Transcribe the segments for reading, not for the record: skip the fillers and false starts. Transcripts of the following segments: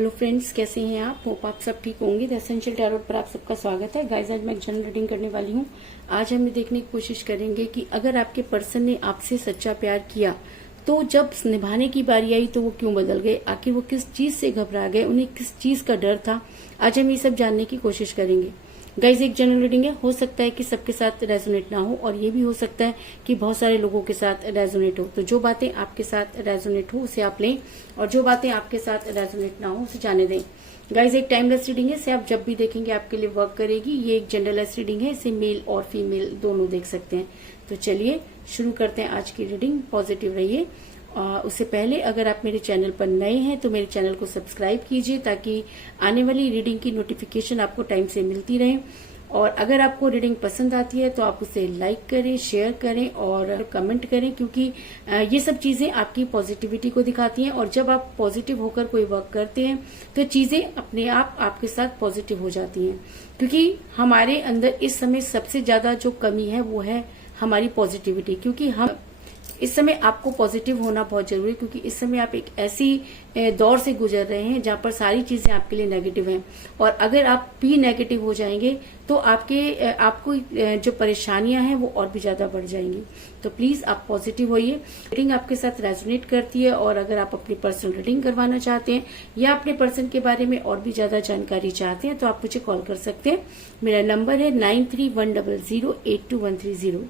Hello friends, कैसे हैं आप? होप आप सब ठीक होंगे। द एसेंशियल टैरोट पर आप सबका स्वागत है। गाइस, आज मैं एक जनरल रीडिंग करने वाली हूँ। आज हम ये देखने की कोशिश करेंगे कि अगर आपके पर्सन ने आपसे सच्चा प्यार किया तो जब निभाने की बारी आई तो वो क्यों बदल गए, आखिर वो किस चीज से घबरा गए, उन्हें किस चीज का डर था। आज हम ये सब जानने की कोशिश करेंगे। गाइज, एक जनरल रीडिंग है, हो सकता है कि सबके साथ रेजोनेट ना हो और ये भी हो सकता है कि बहुत सारे लोगों के साथ रेजोनेट हो। तो जो बातें आपके साथ रेजोनेट हो उसे आप लें और जो बातें आपके साथ रेजोनेट ना हो उसे जाने दें। गाइज, एक टाइमलेस रीडिंग है, इसे आप जब भी देखेंगे आपके लिए वर्क करेगी। ये एक जनरलेस रीडिंग है, इसे मेल और फीमेल दोनों देख सकते हैं। तो चलिए शुरू करते हैं आज की रीडिंग। पॉजिटिव रहिए। उससे पहले अगर आप मेरे चैनल पर नए हैं तो मेरे चैनल को सब्सक्राइब कीजिए ताकि आने वाली रीडिंग की नोटिफिकेशन आपको टाइम से मिलती रहे। और अगर आपको रीडिंग पसंद आती है तो आप उसे लाइक करें, शेयर करें और कमेंट करें, क्योंकि ये सब चीजें आपकी पॉजिटिविटी को दिखाती हैं। और जब आप पॉजिटिव होकर कोई वर्क करते हैं तो चीजें अपने आप आपके साथ पॉजिटिव हो जाती हैं, क्योंकि हमारे अंदर इस समय सबसे ज्यादा जो कमी है वो है हमारी पॉजिटिविटी। क्योंकि हम इस समय आपको पॉजिटिव होना बहुत जरूरी है, क्योंकि इस समय आप एक ऐसी दौर से गुजर रहे हैं जहां पर सारी चीजें आपके लिए नेगेटिव हैं। और अगर आप भी नेगेटिव हो जाएंगे तो आपको जो परेशानियां हैं वो और भी ज्यादा बढ़ जाएंगी। तो प्लीज आप पॉजिटिव होइए। रीडिंग आपके साथ रेजोनेट करती है और अगर आप अपनी पर्सनल रीडिंग करवाना चाहते हैं या अपने पर्सन के बारे में और भी ज्यादा जानकारी चाहते हैं तो आप मुझे कॉल कर सकते हैं। मेरा नंबर है 9310082130।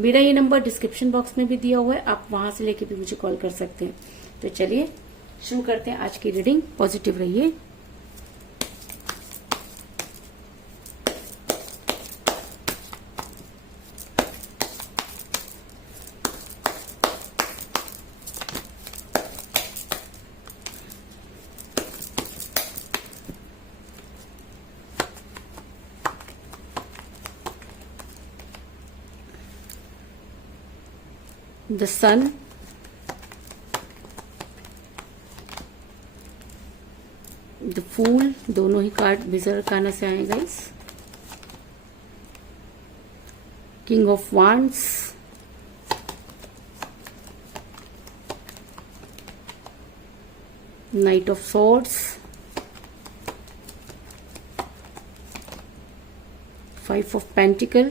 मेरा ये नंबर डिस्क्रिप्शन बॉक्स में भी दिया हुआ है, आप वहां से लेके भी मुझे कॉल कर सकते हैं। तो चलिए शुरू करते हैं आज की रीडिंग। पॉजिटिव रहिए। द सन, द फूल, दोनों ही कार्ड विजर अरकाना से आए guys. King of wands, night of swords, 5 of pentacle,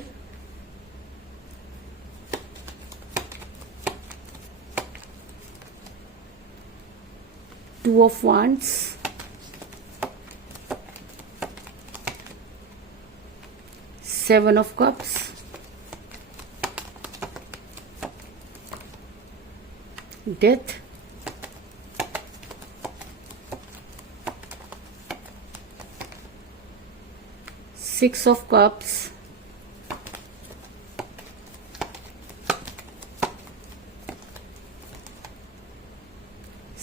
Two of Wands, Seven of Cups, Death, Six of Cups,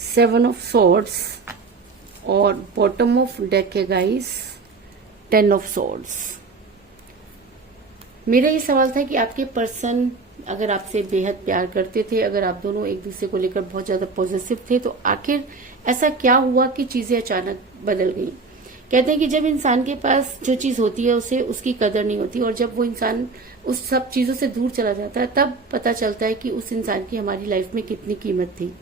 seven of swords और बॉटम ऑफ डेक है guys 10 of swords. मेरा ये सवाल था कि आपके पर्सन अगर आपसे बेहद प्यार करते थे, अगर आप दोनों एक दूसरे को लेकर बहुत ज्यादा पॉजिटिव थे, तो आखिर ऐसा क्या हुआ कि चीजें अचानक बदल गई। कहते हैं कि जब इंसान के पास जो चीज होती है उसे उसकी कदर नहीं होती, और जब वो इंसान उस सब चीजों से दूर चला जाता है तब पता चलता है कि उस इंसान की हमारी लाइफ में कितनी कीमत थी।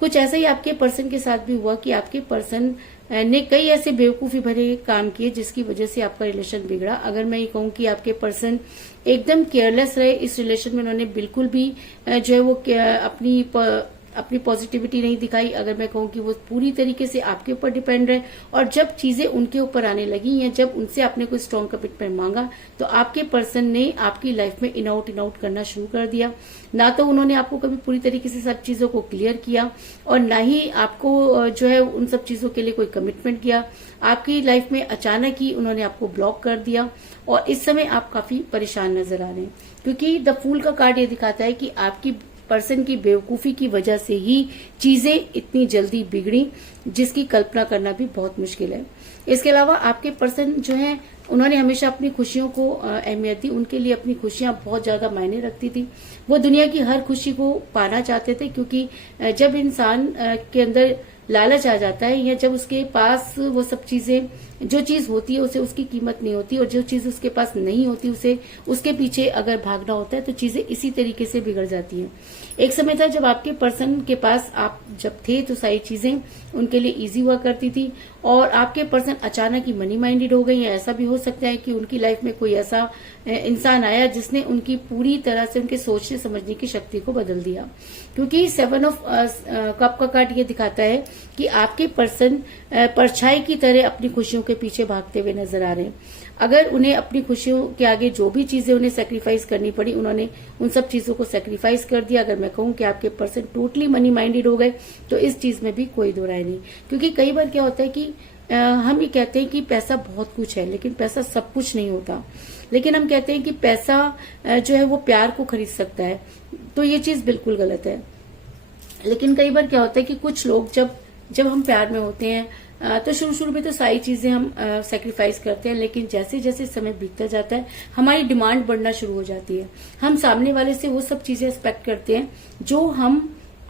कुछ ऐसा ही आपके पर्सन के साथ भी हुआ कि आपके पर्सन ने कई ऐसे बेवकूफी भरे काम किए जिसकी वजह से आपका रिलेशन बिगड़ा। अगर मैं ये कहूँ कि आपके पर्सन एकदम केयरलेस रहे इस रिलेशन में, उन्होंने बिल्कुल भी जो है वो अपनी पॉजिटिविटी नहीं दिखाई। अगर मैं कहूँ कि वो पूरी तरीके से आपके ऊपर डिपेंड रहे, और जब चीजें उनके ऊपर आने लगी या जब उनसे आपने कोई स्ट्रॉन्ग कमिटमेंट मांगा तो आपके पर्सन ने आपकी लाइफ में इन आउट करना शुरू कर दिया। ना तो उन्होंने आपको कभी पूरी तरीके से सब चीजों को क्लियर किया और ना ही आपको जो है उन सब चीजों के लिए कोई कमिटमेंट किया। आपकी लाइफ में अचानक ही उन्होंने आपको ब्लॉक कर दिया और इस समय आप काफी परेशान नजर आ रहे हैं, क्योंकि द फूल का कार्ड ये दिखाता है कि आपकी पर्सन की बेवकूफी की वजह से ही चीजें इतनी जल्दी बिगड़ी जिसकी कल्पना करना भी बहुत मुश्किल है। इसके अलावा आपके पर्सन जो है उन्होंने हमेशा अपनी खुशियों को अहमियत दी। उनके लिए अपनी खुशियां बहुत ज्यादा मायने रखती थी। वो दुनिया की हर खुशी को पाना चाहते थे, क्योंकि जब इंसान के अंदर लालच आ जाता है या जब उसके पास वो सब चीजें, जो चीज होती है उसे उसकी कीमत नहीं होती, और जो चीज उसके पास नहीं होती उसे उसके पीछे अगर भागना होता है तो चीजें इसी तरीके से बिगड़ जाती हैं। एक समय था जब आपके पर्सन के पास आप जब थे तो सारी चीजें उनके लिए इजी हुआ करती थी, और आपके पर्सन अचानक ही मनी माइंडेड हो गए हैं। ऐसा भी हो सकता है कि उनकी लाइफ में कोई ऐसा इंसान आया जिसने उनकी पूरी तरह से उनके सोचने समझने की शक्ति को बदल दिया, क्योंकि 7 ऑफ कप का कार्ड ये दिखाता है कि आपके पर्सन परछाई की तरह अपनी खुशियों के पीछे भागते हुए नजर आ रहे हैं। अगर उन्हें अपनी खुशियों के आगे जो भी चीजें उन्हें सेक्रीफाइस करनी पड़ी, उन्होंने उन सब चीजों को सेक्रीफाइस कर दिया। अगर मैं कहूं कि आपके पर्सन टोटली मनी माइंडेड हो गए तो इस चीज में भी कोई दो राय नहीं, क्योंकि कई बार क्या होता है कि हम ये कहते हैं कि पैसा बहुत कुछ है, लेकिन पैसा सब कुछ नहीं होता। लेकिन हम कहते हैं कि पैसा जो है वो प्यार को खरीद सकता है, तो ये चीज बिल्कुल गलत है। लेकिन कई बार क्या होता है कि कुछ लोग जब हम प्यार में होते हैं तो शुरू में तो सारी चीजें हम सेक्रीफाइस करते हैं, लेकिन जैसे जैसे समय बीतता जाता है हमारी डिमांड बढ़ना शुरू हो जाती है। हम सामने वाले से वो सब चीजें एक्सपेक्ट करते हैं जो हम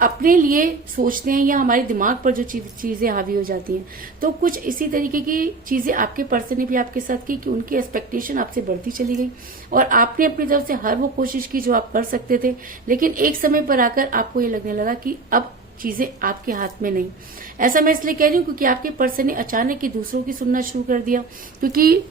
अपने लिए सोचते हैं, या हमारे दिमाग पर जो चीजें हावी हो जाती हैं। तो कुछ इसी तरीके की चीजें आपके पर्सन ने भी आपके साथ की कि उनकी एक्सपेक्टेशन आपसे बढ़ती चली गई, और आपने अपनी तरफ से हर वो कोशिश की जो आप कर सकते थे, लेकिन एक समय पर आकर आपको ये लगने लगा कि अब चीजें आपके हाथ में नहीं। ऐसा मैं इसलिए कह रही हूँ क्योंकि आपके पर्सन ने अचानक ही दूसरों की सुनना शुरू कर दिया, क्योंकि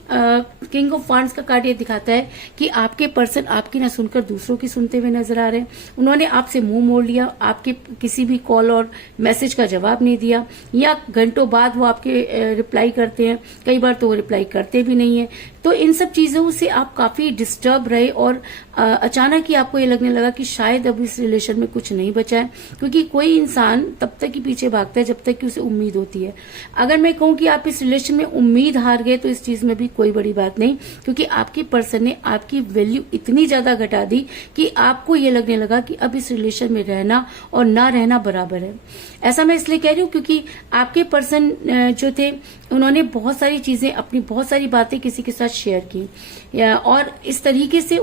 किंग ऑफ वांड्स का कार्ड ये दिखाता है कि आपके पर्सन आपकी ना सुनकर दूसरों की सुनते हुए नजर आ रहे हैं। उन्होंने आपसे मुंह मोड़ लिया, आपके किसी भी कॉल और मैसेज का जवाब नहीं दिया, या घंटों बाद वो आपके रिप्लाई करते हैं, कई बार तो वो रिप्लाई करते भी नहीं है। तो इन सब चीजों से आप काफी डिस्टर्ब रहे, और अचानक ही आपको ये लगने लगा कि शायद अब इस रिलेशन में कुछ नहीं बचा है, क्योंकि कोई इंसान तब तक ही पीछे भागता है जब तक कि उसे उम्मीद होती है। अगर मैं कहूं कि आप इस रिलेशन में उम्मीद हार गए तो इस चीज में भी कोई बड़ी बात नहीं, क्योंकि आपके पर्सन ने आपकी वैल्यू इतनी ज्यादा घटा दी कि आपको ये लगने लगा कि अब इस रिलेशन में रहना और ना रहना बराबर है। ऐसा मैं इसलिए कह रही हूँ क्योंकि आपके पर्सन जो थे उन्होंने बहुत सारी चीजें, अपनी बहुत सारी बातें किसी के साथ शेयर की, और इस तरीके से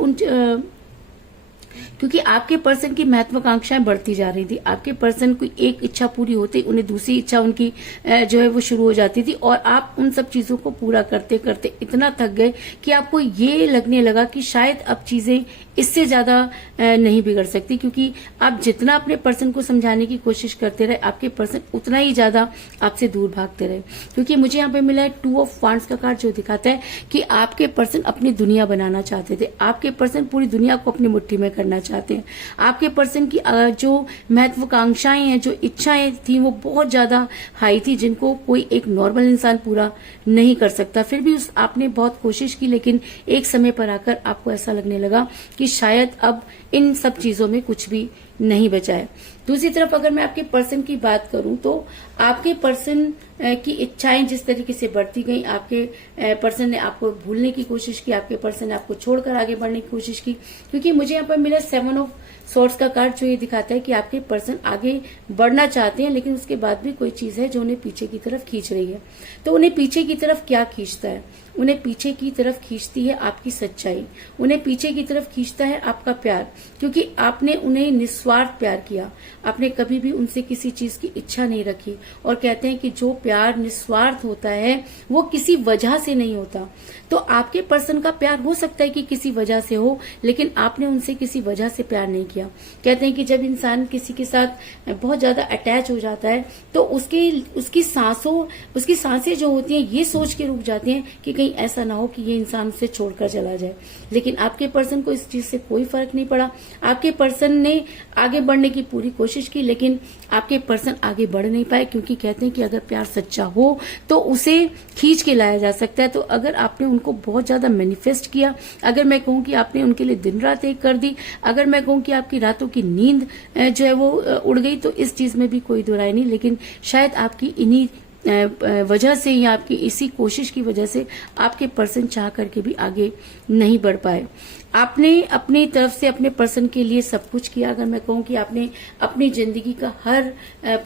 क्योंकि आपके पर्सन की महत्वाकांक्षाएं बढ़ती जा रही थी। आपके पर्सन की एक इच्छा पूरी होती, उन्हें दूसरी इच्छा उनकी जो है वो शुरू हो जाती थी, और आप उन सब चीजों को पूरा करते करते इतना थक गए कि आपको ये लगने लगा कि शायद अब चीजें इससे ज्यादा नहीं बिगड़ सकती, क्योंकि आप जितना अपने पर्सन को समझाने की कोशिश करते रहे, आपके पर्सन उतना ही ज्यादा आपसे दूर भागते रहे। क्योंकि मुझे यहाँ पे मिला है 2 ऑफ वांड्स का कार्ड, जो दिखाता है कि आपके पर्सन अपनी दुनिया बनाना चाहते थे। आपके पर्सन पूरी दुनिया को अपनी मुट्ठी में करना चाहते हैं। आपके पर्सन की जो महत्वाकांक्षाएं हैं, जो इच्छाएं थी, वो बहुत ज्यादा हाई थी, जिनको कोई एक नॉर्मल इंसान पूरा नहीं कर सकता। फिर भी आपने बहुत कोशिश की, लेकिन एक समय पर आकर आपको ऐसा लगने लगा कि शायद अब इन सब चीजों में कुछ भी नहीं बचा है। दूसरी तरफ अगर मैं आपके पर्सन की बात करूं तो आपके पर्सन की इच्छाएं जिस तरीके से बढ़ती गई, आपके पर्सन ने आपको भूलने की कोशिश की, आपके पर्सन ने आपको छोड़कर आगे बढ़ने की कोशिश की, क्योंकि मुझे यहाँ पर मिला 7 ऑफ सोर्ड्स का कार्ड, जो ये दिखाता है कि आपके पर्सन आगे बढ़ना चाहते हैं, लेकिन उसके बाद भी कोई चीज है जो उन्हें पीछे की तरफ खींच रही है। तो उन्हें पीछे की तरफ क्या खींचता है? उन्हें पीछे की तरफ खींचती है आपकी सच्चाई, उन्हें पीछे की तरफ खींचता है आपका प्यार, क्योंकि आपने उन्हें निस्वार्थ प्यार किया। आपने कभी भी उनसे किसी चीज की इच्छा नहीं रखी, और कहते हैं कि जो प्यार निस्वार्थ होता है वो किसी वजह से नहीं होता। तो आपके पर्सन का प्यार हो सकता है कि किसी वजह से हो, लेकिन आपने उनसे किसी वजह से प्यार नहीं किया। कहते हैं कि जब इंसान किसी के साथ बहुत ज्यादा अटैच हो जाता है तो उसकी सांसें जो होती हैं ये सोच के रुक जाती हैं कि कहीं ऐसा ना हो कि ये इंसान उसे छोड़कर चला जाए। लेकिन आपके पर्सन को इस चीज से कोई फर्क नहीं पड़ा। आपके पर्सन ने आगे बढ़ने की पूरी कोशिश की, लेकिन आपके पर्सन आगे बढ़ नहीं पाए, क्योंकि कहते हैं कि अगर प्यार सच्चा हो तो उसे खींच के लाया जा सकता है। तो अगर आपने उनको बहुत ज्यादा मैनिफेस्ट किया, अगर मैं कहूं कि आपने उनके लिए दिन रात एक कर दी, अगर मैं कहूं कि आपकी रातों की नींद जो है वो उड़ गई, तो इस चीज में भी कोई दो राय नहीं। लेकिन शायद आपकी इन्हीं वजह से, या आपकी इसी कोशिश की वजह से आपके पर्सन चाह करके भी आगे नहीं बढ़ पाए। आपने अपनी तरफ से अपने पर्सन के लिए सब कुछ किया। अगर मैं कहूं कि आपने अपनी जिंदगी का हर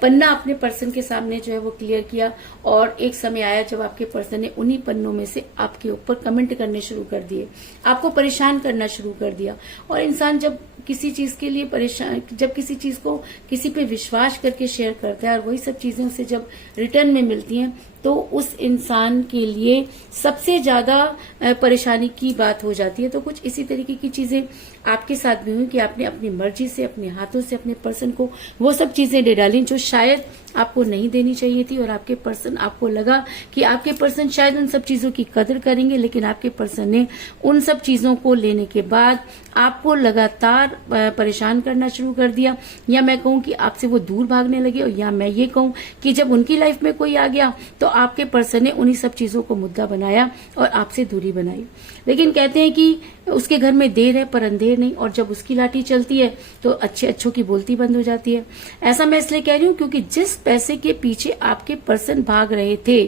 पन्ना अपने पर्सन के सामने जो है वो क्लियर किया, और एक समय आया जब आपके पर्सन ने उन्हीं पन्नों में से आपके ऊपर कमेंट करने शुरू कर दिए, आपको परेशान करना शुरू कर दिया। और इंसान जब किसी चीज के लिए परेशान, जब किसी चीज को किसी पे विश्वास करके शेयर करता है और वही सब चीजें उसे जब रिटर्न में मिलती हैं, तो उस इंसान के लिए सबसे ज्यादा परेशानी की बात हो जाती है। तो कुछ इसी तरीके की चीजें आपके साथ भी हुई कि आपने अपनी मर्जी से, अपने हाथों से अपने पर्सन को वो सब चीजें दे डाली जो शायद आपको नहीं देनी चाहिए थी, और आपके पर्सन, आपको लगा कि आपके पर्सन शायद उन सब चीजों की कदर करेंगे, लेकिन आपके पर्सन ने उन सब चीजों को लेने के बाद आपको लगातार परेशान करना शुरू कर दिया, या मैं कहूं कि आपसे वो दूर भागने लगे, या मैं ये कहूं कि जब उनकी लाइफ में कोई आ गया तो आपके पर्सन ने उन्हीं सब चीजों को मुद्दा बनाया और आपसे दूरी बनाई। लेकिन कहते हैं कि उसके घर में देर है पर अंधेर नहीं, और जब उसकी लाठी चलती है तो अच्छे अच्छों की बोलती बंद हो जाती है। ऐसा मैं इसलिए कह रही हूँ क्योंकि जिस पैसे के पीछे आपके पर्सन भाग रहे थे,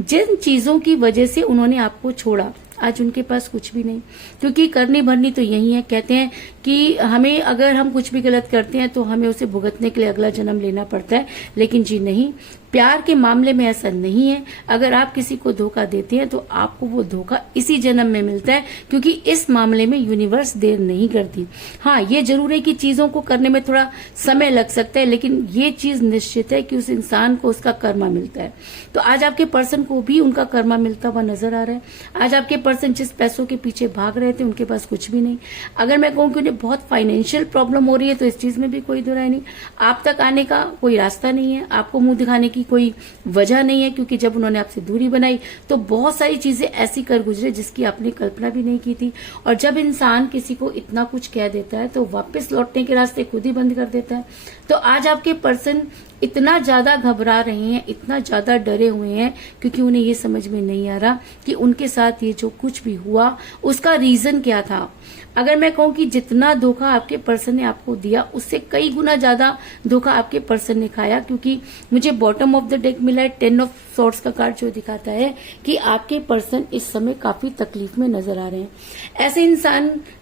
जिन चीजों की वजह से उन्होंने आपको छोड़ा, आज उनके पास कुछ भी नहीं, क्योंकि करनी भरनी तो यही है। कहते हैं कि हमें, अगर हम कुछ भी गलत करते हैं तो हमें उसे भुगतने के लिए अगला जन्म लेना पड़ता है, लेकिन जी नहीं, प्यार के मामले में ऐसा नहीं है। अगर आप किसी को धोखा देते हैं तो आपको वो धोखा इसी जन्म में मिलता है, क्योंकि इस मामले में यूनिवर्स देर नहीं करती। हाँ, ये जरूर है कि चीजों को करने में थोड़ा समय लग सकता है, लेकिन ये चीज निश्चित है कि उस इंसान को उसका कर्मा मिलता है। तो आज आपके पर्सन को भी उनका कर्मा मिलता हुआ नजर आ रहा है। आज आपके पर्सन जिस पैसों के पीछे भाग रहे थे उनके पास कुछ भी नहीं। अगर मैं कहूं कि उन्हें बहुत फाइनेंशियल प्रॉब्लम हो रही है तो इस चीज में भी कोई दो राय नहीं। आप तक आने का कोई रास्ता नहीं है, आपको मुंह दिखाने की कोई वजह नहीं है, क्योंकि जब उन्होंने आपसे दूरी बनाई तो बहुत सारी चीजें ऐसी कर गुजरे जिसकी आपने कल्पना भी नहीं की थी। और जब इंसान किसी को इतना कुछ कह देता है तो वापस लौटने के रास्ते खुद ही बंद कर देता है। तो आज आपके पर्सन इतना ज्यादा घबरा रहे हैं, इतना ज्यादा डरे हुए हैं, क्योंकि उन्हें ये समझ में नहीं आ रहा कि उनके साथ ये जो कुछ भी हुआ उसका रीजन क्या था। अगर मैं कहूं कि जितना धोखा आपके पर्सन ने आपको दिया उससे कई गुना ज्यादा धोखा आपके पर्सन ने खाया, क्योंकि मुझे बॉटम ऑफ द डेक मिला है 10 ऑफ सॉर्ड्स का कार्ड, जो दिखाता है कि आपके पर्सन इस समय काफी तकलीफ में नजर आ रहे हैं।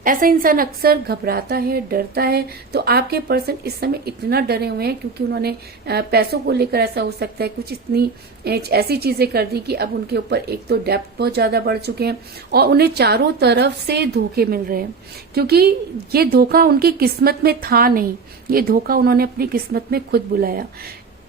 ऐसा इंसान अक्सर घबराता है, डरता है। तो आपके पर्सन इस समय इतना डरे हुए हैं क्योंकि उन्होंने पैसों को लेकर, ऐसा हो सकता है कुछ इतनी ऐसी चीजें कर दी कि अब उनके ऊपर एक तो डेप्थ बहुत ज्यादा बढ़ चुके हैं और उन्हें चारों तरफ से धोखे मिल रहे हैं, क्योंकि ये धोखा उनकी किस्मत में था नहीं, ये धोखा उन्होंने अपनी किस्मत में खुद बुलाया।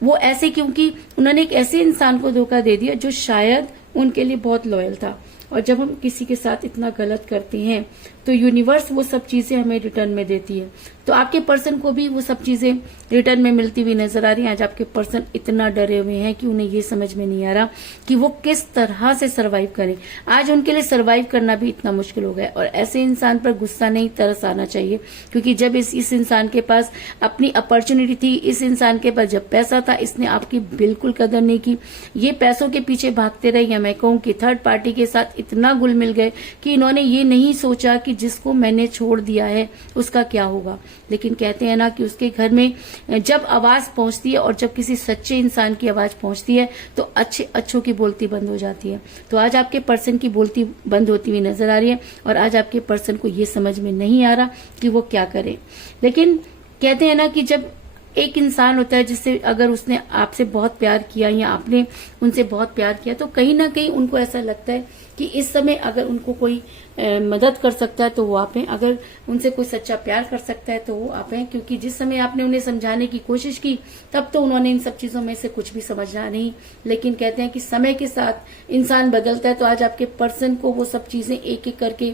वो ऐसे क्योंकि उन्होंने एक ऐसे इंसान को धोखा दे दिया जो शायद उनके लिए बहुत लॉयल था। और जब हम किसी के साथ इतना गलत करते हैं तो यूनिवर्स वो सब चीजें हमें रिटर्न में देती है। तो आपके पर्सन को भी वो सब चीजें रिटर्न में मिलती हुई नजर आ रही है। आज आपके पर्सन इतना डरे हुए हैं कि उन्हें ये समझ में नहीं आ रहा कि वो किस तरह से सरवाइव करें। आज उनके लिए सरवाइव करना भी इतना मुश्किल हो गया। और ऐसे इंसान पर गुस्सा नहीं, तरस आना चाहिए, क्योंकि जब इस इंसान के पास अपनी अपॉर्चुनिटी थी, इस इंसान के पास जब पैसा था, इसने आपकी बिल्कुल कदर नहीं की। ये पैसों के पीछे भागते रहे, या मैं कहूं कि थर्ड पार्टी के साथ इतना घुल मिल गए कि इन्होंने ये नहीं सोचा कि जिसको मैंने छोड़ दिया है उसका क्या होगा। लेकिन कहते हैं ना कि उसके घर में जब आवाज पहुंचती है और जब किसी सच्चे इंसान की आवाज पहुंचती है तो अच्छों की बोलती बंद हो जाती है। तो आज आपके पर्सन की बोलती बंद होती हुई नजर आ रही है और आज आपके पर्सन को ये समझ में नहीं आ रहा कि वो क्या करे। लेकिन कहते हैं ना कि जब एक इंसान होता है जिससे अगर उसने आपसे बहुत प्यार किया या आपने उनसे बहुत प्यार किया, तो कहीं ना कहीं उनको ऐसा लगता है कि इस समय अगर उनको कोई मदद कर सकता है तो वो आप हैं, अगर उनसे कोई सच्चा प्यार कर सकता है तो वो आप हैं। क्योंकि जिस समय आपने उन्हें समझाने की कोशिश की तब तो उन्होंने इन सब चीजों में से कुछ भी समझना नहीं। लेकिन कहते हैं कि समय के साथ इंसान बदलता है। तो आज आपके पर्सन को वो सब चीजें एक एक करके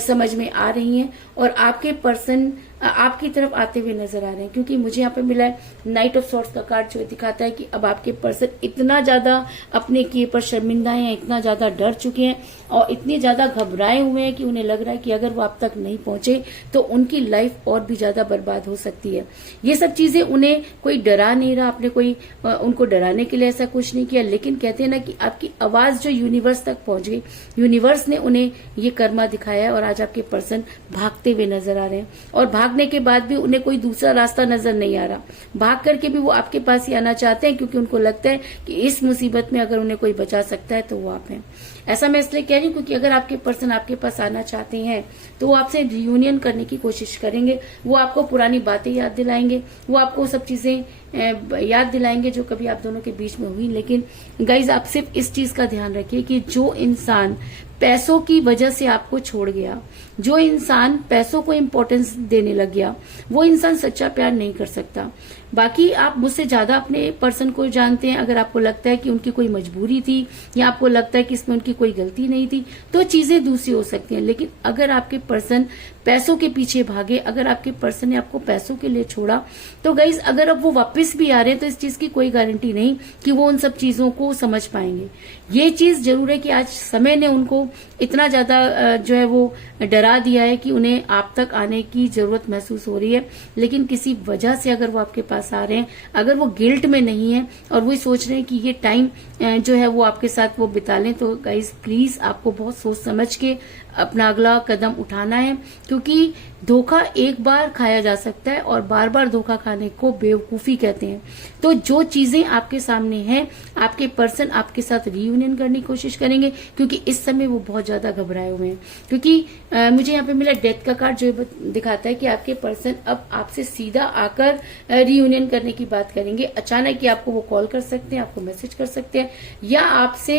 समझ में आ रही हैं और आपके पर्सन आपकी तरफ आते हुए नजर आ रहे हैं। क्योंकि मुझे यहाँ पे मिला है नाइट ऑफ सॉर्ड्स का कार्ड, जो दिखाता है कि अब आपके पर्सन इतना ज्यादा अपने किए पर शर्मिंदा हैं, इतना ज्यादा डर चुके हैं और इतने ज्यादा घबराए हुए हैं कि उन्हें लग रहा है कि अगर वो आप तक नहीं पहुंचे तो उनकी लाइफ और भी ज्यादा बर्बाद हो सकती है। ये सब चीजें उन्हें कोई डरा नहीं रहा, आपने कोई उनको डराने के लिए ऐसा कुछ नहीं किया। लेकिन कहते हैं ना कि आपकी आवाज जो यूनिवर्स तक पहुंच गई, यूनिवर्स ने उन्हें ये कर्मा दिखाया और आज आपके पर्सन भागते हुए नजर आ रहे हैं। और भागने के बाद भी उन्हें कोई दूसरा रास्ता नजर नहीं आ रहा, भाग करके भी वो आपके पास ही आना चाहते हैं, क्योंकि उनको लगता है कि इस मुसीबत में अगर उन्हें कोई बचा सकता है तो वो आप हैं। ऐसा मैं इसलिए कह रही हूँ क्योंकि अगर आपके पर्सन आपके पास आना चाहते हैं तो वो आपसे रियूनियन करने की कोशिश करेंगे। वो आपको पुरानी बातें याद दिलाएंगे, वो आपको सब चीजें याद दिलाएंगे जो कभी आप दोनों के बीच में हुई। लेकिन गाइज, आप सिर्फ इस चीज का ध्यान रखिए कि जो इंसान पैसों की वजह से आपको छोड़ गया, जो इंसान पैसों को इम्पोर्टेंस देने लग गया, वो इंसान सच्चा प्यार नहीं कर सकता। बाकी आप मुझसे ज्यादा अपने पर्सन को जानते हैं। अगर आपको लगता है कि उनकी कोई मजबूरी थी या आपको लगता है कि इसमें उनकी कोई गलती नहीं थी तो चीजें दूसरी हो सकती हैं। लेकिन अगर आपके पर्सन पैसों के पीछे भागे, अगर आपके पर्सन ने आपको पैसों के लिए छोड़ा, तो गाइज अगर अब वो वापस भी आ रहे हैं तो इस चीज की कोई गारंटी नहीं कि वो उन सब चीजों को समझ पाएंगे। ये चीज जरूर है कि आज समय ने उनको इतना ज्यादा जो है वो डरा दिया है कि उन्हें आप तक आने की जरूरत महसूस हो रही है। लेकिन किसी वजह से अगर वो आपके पास आ रहे हैं, अगर वो गिल्ट में नहीं है और वो सोच रहे हैं कि ये टाइम जो है वो आपके साथ वो बिता लें, तो गाइज प्लीज आपको बहुत सोच समझ के अपना अगला कदम उठाना है, क्योंकि धोखा एक बार खाया जा सकता है और बार बार धोखा खाने को बेवकूफी कहते हैं। तो जो चीजें आपके सामने हैं, आपके पर्सन आपके साथ रीयूनियन करने की कोशिश करेंगे, क्योंकि इस समय वो बहुत ज्यादा घबराए हुए हैं। क्योंकि मुझे यहाँ पे मिला डेथ का कार्ड जो दिखाता है कि आपके पर्सन अब आपसे सीधा आकर रीयूनियन करने की बात करेंगे। अचानक ही आपको वो कॉल कर सकते हैं, आपको मैसेज कर सकते हैं, या आपसे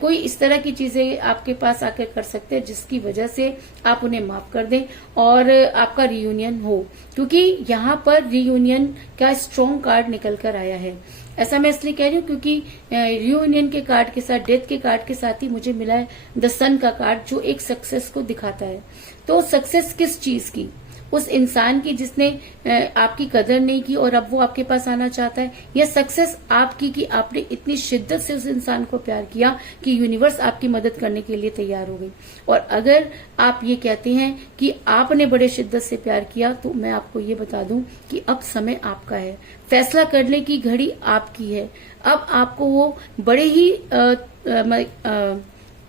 कोई इस तरह की चीजें आपके पास आकर कर सकते हैं जिसकी वजह से आप उन्हें माफ कर दें और आपका रीयूनियन हो। क्योंकि यहाँ पर रीयूनियन का स्ट्रॉन्ग कार्ड निकल कर आया है। ऐसा मैं इसलिए कह रही हूँ क्योंकि रीयूनियन के कार्ड के साथ, डेथ के कार्ड के साथ ही मुझे मिला है द सन का कार्ड, जो एक सक्सेस को दिखाता है। तो सक्सेस किस चीज की? उस इंसान की जिसने आपकी कदर नहीं की और अब वो आपके पास आना चाहता है, या सक्सेस आपकी कि आपने इतनी शिद्दत से उस इंसान को प्यार किया कि यूनिवर्स आपकी मदद करने के लिए तैयार हो गई। और अगर आप ये कहते हैं कि आपने बड़े शिद्दत से प्यार किया, तो मैं आपको ये बता दूं कि अब समय आपका है, फैसला करने की घड़ी आपकी है। अब आपको वो बड़े ही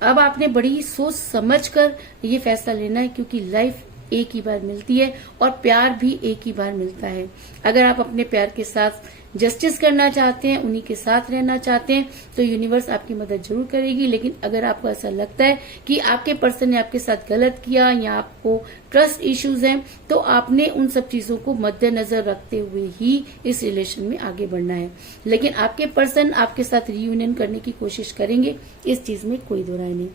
अब आपने बड़ी ही सोच समझ कर ये फैसला लेना है, क्योंकि लाइफ एक ही बार मिलती है और प्यार भी एक ही बार मिलता है। अगर आप अपने प्यार के साथ जस्टिस करना चाहते हैं, उन्हीं के साथ रहना चाहते हैं, तो यूनिवर्स आपकी मदद जरूर करेगी। लेकिन अगर आपको ऐसा लगता है कि आपके पर्सन ने आपके साथ गलत किया या आपको ट्रस्ट इश्यूज हैं, तो आपने उन सब चीजों को मद्देनजर रखते हुए ही इस रिलेशन में आगे बढ़ना है। लेकिन आपके पर्सन आपके साथ रीयूनियन करने की कोशिश करेंगे, इस चीज में कोई दो राय नहीं।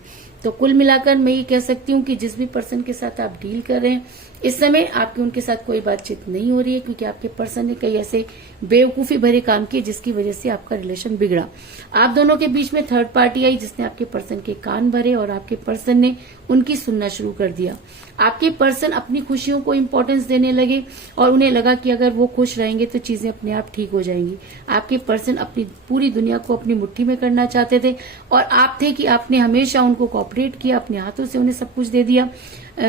तो कुल मिलाकर मैं ये कह सकती हूँ कि जिस भी पर्सन के साथ आप डील कर रहे हैं, इस समय आपकी उनके साथ कोई बातचीत नहीं हो रही है, क्योंकि आपके पर्सन ने कई ऐसे बेवकूफी भरे काम किए जिसकी वजह से आपका रिलेशन बिगड़ा। आप दोनों के बीच में थर्ड पार्टी आई जिसने आपके पर्सन के कान भरे और आपके पर्सन ने उनकी सुनना शुरू कर दिया। आपके पर्सन अपनी खुशियों को इम्पोर्टेंस देने लगे और उन्हें लगा कि अगर वो खुश रहेंगे तो चीजें अपने आप ठीक हो जाएंगी। आपके पर्सन अपनी पूरी दुनिया को अपनी मुट्ठी में करना चाहते थे और आप थे कि आपने हमेशा उनको कोऑपरेट किया, अपने हाथों से उन्हें सब कुछ दे दिया।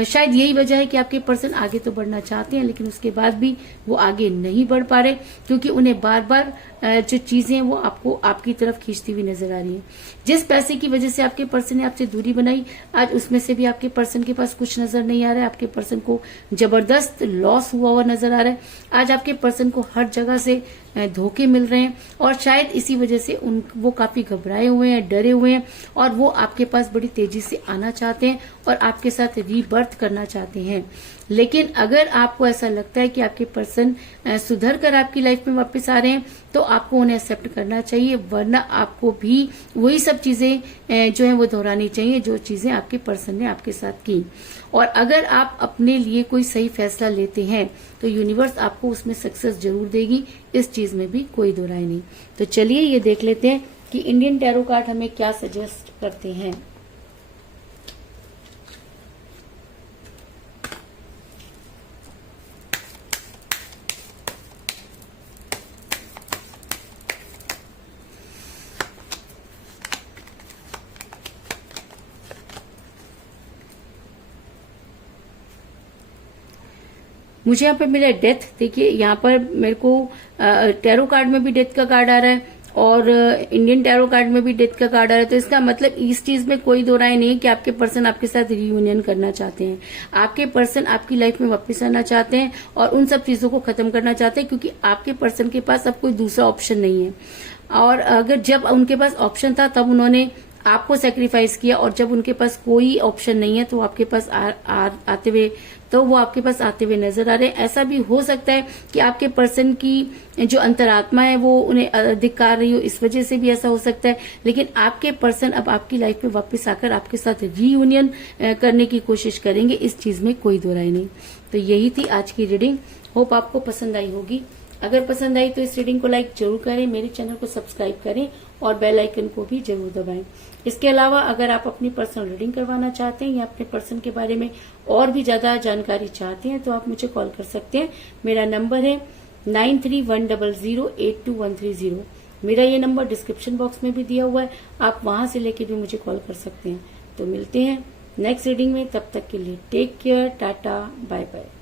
शायद यही वजह है कि आपके पर्सन आगे तो बढ़ना चाहते हैं, लेकिन उसके बाद भी वो आगे नहीं बढ़ पा रहे, क्योंकि उन्हें बार बार जो चीजें हैं वो आपको आपकी तरफ खींचती हुई नजर आ रही है। जिस पैसे की वजह से आपके पर्सन ने आपसे दूरी बनाई, आज उसमें से भी आपके पर्सन के पास कुछ नजर नहीं आ रहा है। आपके पर्सन को जबरदस्त लॉस हुआ नजर आ रहा है। आज आपके पर्सन को हर जगह से धोखे मिल रहे हैं और शायद इसी वजह से वो काफी घबराए हुए हैं, डरे हुए हैं, और वो आपके पास बड़ी तेजी से आना चाहते हैं और आपके साथ रीबर्थ करना चाहते हैं। लेकिन अगर आपको ऐसा लगता है कि आपके पर्सन सुधर कर आपकी लाइफ में वापस आ रहे हैं, तो आपको उन्हें एक्सेप्ट करना चाहिए, वरना आपको भी वही सब चीजें जो है वो दोहरानी चाहिए जो चीजें आपके पर्सन ने आपके साथ की। और अगर आप अपने लिए कोई सही फैसला लेते हैं तो यूनिवर्स आपको उसमें सक्सेस जरूर देगी, इस चीज में भी कोई दो राय नहीं। तो चलिए ये देख लेते हैं कि इंडियन टैरो कार्ड हमें क्या सजेस्ट करते हैं। मुझे यहाँ पे मिला डेथ। देखिए यहाँ पर मेरे को टैरो कार्ड में भी डेथ का कार्ड आ रहा है और इंडियन टैरो कार्ड में भी डेथ का कार्ड आ रहा है। तो इसका मतलब इस चीज में कोई दो राय नहीं है कि आपके पर्सन आपके साथ रीयूनियन करना चाहते हैं। आपके पर्सन आपकी लाइफ में वापस आना चाहते हैं और उन सब चीजों को खत्म करना चाहते हैं, क्योंकि आपके पर्सन के पास अब कोई दूसरा ऑप्शन नहीं है। और अगर जब उनके पास ऑप्शन था तब उन्होंने आपको सेक्रीफाइस किया, और जब उनके पास कोई ऑप्शन नहीं है तो आपके पास आते हुए तो वो आपके पास आते हुए नजर आ रहे हैं। ऐसा भी हो सकता है कि आपके पर्सन की जो अंतरात्मा है वो उन्हें धिक्कार रही हो, इस वजह से भी ऐसा हो सकता है। लेकिन आपके पर्सन अब आपकी लाइफ में वापस आकर आपके साथ रीयूनियन करने की कोशिश करेंगे, इस चीज में कोई दो राय नहीं। तो यही थी आज की रीडिंग। होप आपको पसंद आई होगी। अगर पसंद आई तो इस रीडिंग को लाइक जरूर करें, मेरे चैनल को सब्सक्राइब करें और बेल आइकन को भी जरूर दबाएं। इसके अलावा अगर आप अपनी पर्सनल रीडिंग करवाना चाहते हैं या अपने पर्सन के बारे में और भी ज्यादा जानकारी चाहते हैं तो आप मुझे कॉल कर सकते हैं। मेरा नंबर है 9310082130। मेरा ये नंबर डिस्क्रिप्शन बॉक्स में भी दिया हुआ है, आप वहां से लेके भी मुझे कॉल कर सकते हैं। तो मिलते हैं नेक्स्ट रीडिंग में, तब तक के लिए take care, tata, bye bye.